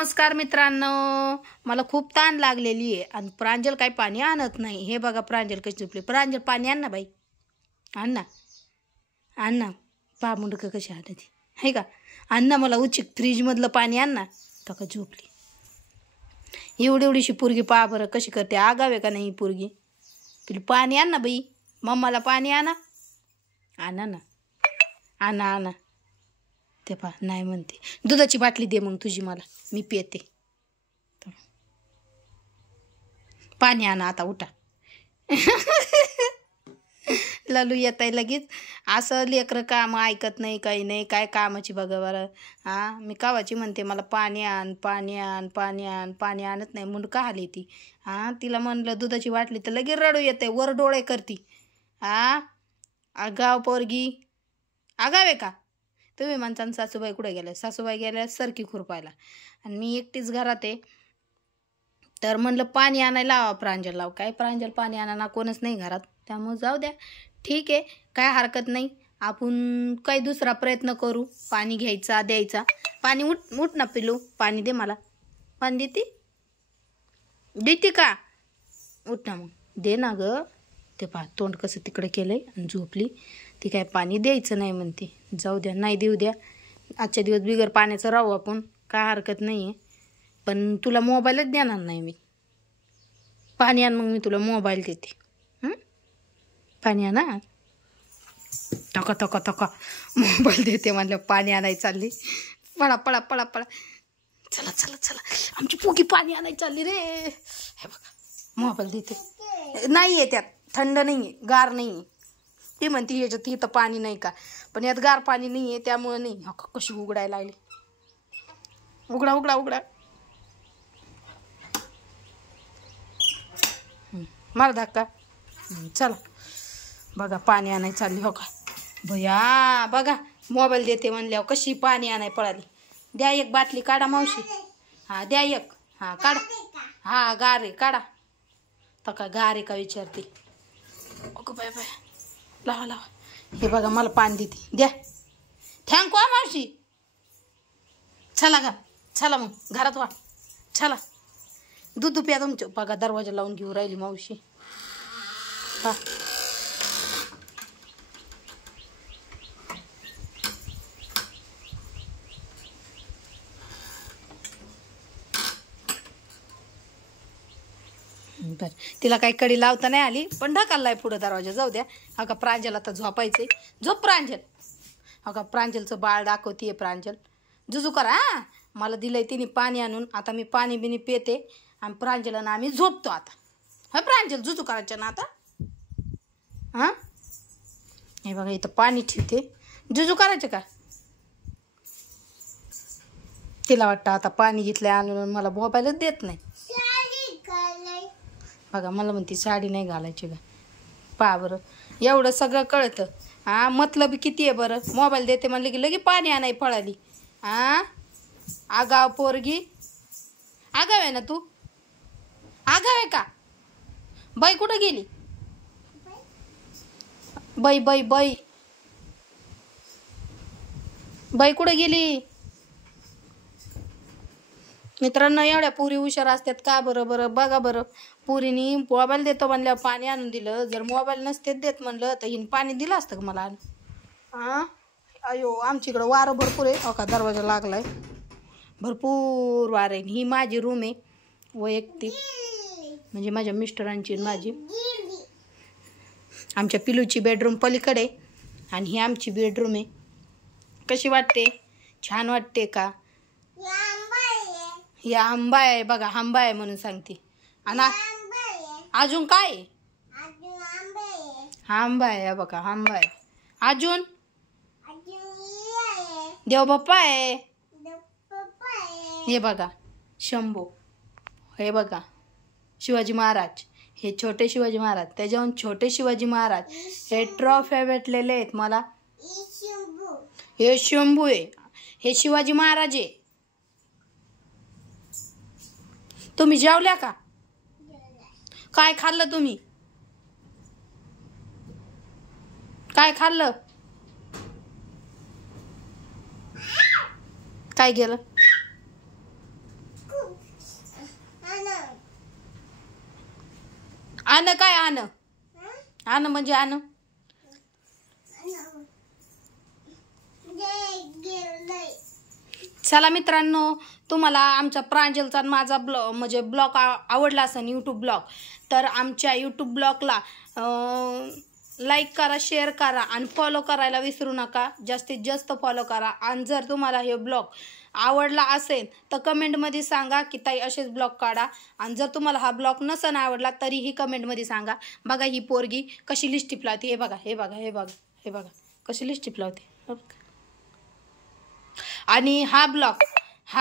नमस्कार मित्रांनो, मला खूप ताण लागलेली आहे आणि प्रांजल काही पाणी आणत नाही. हे बघा प्रांजल कशी झोपली. प्रांजल पाणी आण ना बाई, आण ना, आण ना. पहा मुंडकं कशी आणते आहे का. आण ना, मला उचित फ्रीजमधलं पाणी आण ना. तो का झोपली. एवढी एवढीशी पोरगी पहा बरं कशी करते. आगावे का नाही पोरगी. तुला पाणी आण ना बाई, मम्माला पाणी आणा. आणा ना, आणा आणा. ते पहा नाही म्हणते. दुधाची बाटली दे मग तुझी मला, मी पिते. पाणी आणा आता, उठा. लालू येत आहे लगेच. असं लेकरं काम ऐकत नाही, काही नाही. काय कामाची बघा बरं. मी कावाची म्हणते मला पाणी आण, पाणी आण, पाणी आण. पाणी आणत नाही. मुंडका हाली ती. तिला म्हणलं दुधाची बाटली तर लगेच रडू येते, वर डोळे करती. आगाव पोरगी. आगाव आहे का तुम्ही म्हणता. सासूबाई कुठे गेल्या. सासूबाई गेल्या सरकी खुरपायला आणि मी एकटीच घरात आहे. तर म्हणलं पाणी आणायला लावा प्रांजल. लाव काय प्रांजल पाणी आणा, कोणच नाही घरात. त्यामुळे जाऊ द्या, ठीक आहे, काय हरकत नाही. आपण काही दुसरा प्रयत्न करू. पाणी घ्यायचा, द्यायचा. पाणी उठ ना पिलू, पाणी दे मला. पाणी देते का. उठ ना मग, दे ना ग. ते पहा तोंड कसं तिकडे केलंय आणि झोपली. ती काय पाणी द्यायचं नाही म्हणते. जाऊ द्या, नाही देऊ द्या. आजच्या दिवस बिगर पाण्याचं राहू आपण, काय हरकत नाही आहे. पण तुला मोबाईलच देणार नाही मी. पाणी आण, मग मी तुला मोबाईल देते. पाणी आणा. टका टका टका मोबाईल देते म्हणलं. पाणी आणायला चालली. पळा पळा पळा पळा. चला चला चला, आमची पोगी पाणी आणायला चालली रे. हे बघा मोबाईल देते. नाही आहे त्यात, थंड नाही आहे, गार नाही आहे. ती म्हणते याच्यात इथं पाणी नाही का, पण यात गार पाणी नाही आहे, त्यामुळे नाही. हो का, कशी उघडायला लागली. उघडा उघडा उघडा. मार धक्का. चला बघा पाणी आणायला चालली. हो का भया, बघा मोबाईल देते म्हणल्यावर कशी पाणी आणाय पळाली. द्या एक बाटली काढा मावशी. द्या एक. काढा. गार आहे काढा. तर का गार आहे का विचारते. अगं बाय बाय, लावा लावा. हे बघा मला पाणी देते, द्या. थँक्यू मावशी. चला गा, चला मग घरात वा. चला दूध प्या तुमचं. बघा दरवाजा लावून घेऊ राहिली मावशी. बरं, तिला काही कडी लावता नाही आली, पण ढकललाय पुढं दरवाजा. जाऊ द्या. का प्रांजल आता झोपायचंय. झोप प्रांजल. का प्रांजलचं बाळ दाखवतीये प्रांजल. जुजू करा. मला दिलंय तिने पाणी आणून. आता मी पाणी बिनी पिते आणि प्रांजल ना आम्ही झोपतो आता. प्रांजल जुजू करायचं ना आता. हे बघा इथं पाणी ठेवते. जुजू करायचं का. तिला वाटतं आता पाणी घेतलंय आणून मला मोबाईलच देत नाही. बघा मला म्हणते साडी नाही घालायची का. पहा बरं, एवढं सगळं कळतं. मतलब किती आहे बरं. मोबाईल देते म्हणलं की लगे पाणी आणाय पळाली. आगाव पोरगी. आगाव आहे ना तू. आगाव आहे का. बाई कुठं गेली. बाई बाई बाई बाई कुठं गेली. मित्रांनो, एवढ्या पुरी हुशार असतात का बरं. बरं बघा बरं, पुरीनी मोबाईल देतो म्हणल्यावर पाणी आणून दिलं. जर मोबाईल नसते देत म्हणलं तर हिने पाणी दिलं असतं का मला आणून. अयो आमच्या इकडं वारं भरपूर आहे. का दरवाजा लागलाय. भरपूर वारं आहे. ही माझी रूम आहे वैयक्तिक, म्हणजे माझ्या मिस्टरांची माझी. आमच्या पिलूची बेडरूम पलीकडे आणि ही आमची बेडरूम आहे. कशी वाटते. छान वाटते का. हे आंबा आहे बघा, आंबा आहे म्हणून सांगते. आणि अजून काय. आंबा आहे बघा, आंबा आहे. अजून देव बाप्पा आहे. हे बघा शंभू. हे बघा शिवाजी महाराज. हे छोटे शिवाजी महाराज, त्याच्याहून छोटे शिवाजी महाराज. हे ट्रॉफ्या भेटलेले आहेत मला. हे शंभू आहे. हे शिवाजी महाराज आहे. तुम्ही जेवल्या का. काय खाल्लं तुम्ही. काय खाल्लं. काय गेलं. आण काय आण आण म्हणजे आण चला मित्रांनो, तुम्हाला आमचा प्रांजलचा आणि माझा म्हणजे ब्लॉग आवडला असेल यूट्यूब ब्लॉग, तर आमच्या यूट्यूब ब्लॉगला लाईक करा, शेअर करा आणि फॉलो करायला विसरू नका. जास्तीत जास्त फॉलो करा. आणि जर तुम्हाला हे ब्लॉग आवडला असेल तर कमेंटमध्ये सांगा की ताई असेच ब्लॉग काढा. आणि जर तुम्हाला हा ब्लॉग नसन आवडला तरीही कमेंटमध्ये सांगा. बघा ही पोरगी कशी लिपस्टिक लावते, हे बघा हे बघा हे बघा हे बघा कशी लिपस्टिक लावते. आणि हा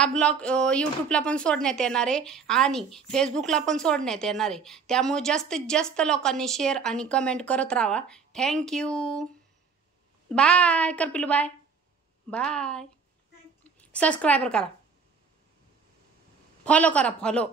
ब्लॉग यूट्यूबला पण सोडण्यात येणार आहे आणि फेसबुकला पण सोडण्यात येणार आहे. त्यामुळे जास्तीत जास्त लोकांनी शेअर आणि कमेंट करत राहा. थँक्यू. बाय कर पिलू, बाय बाय. सबस्क्राईबर करा, फॉलो करा, फॉलो.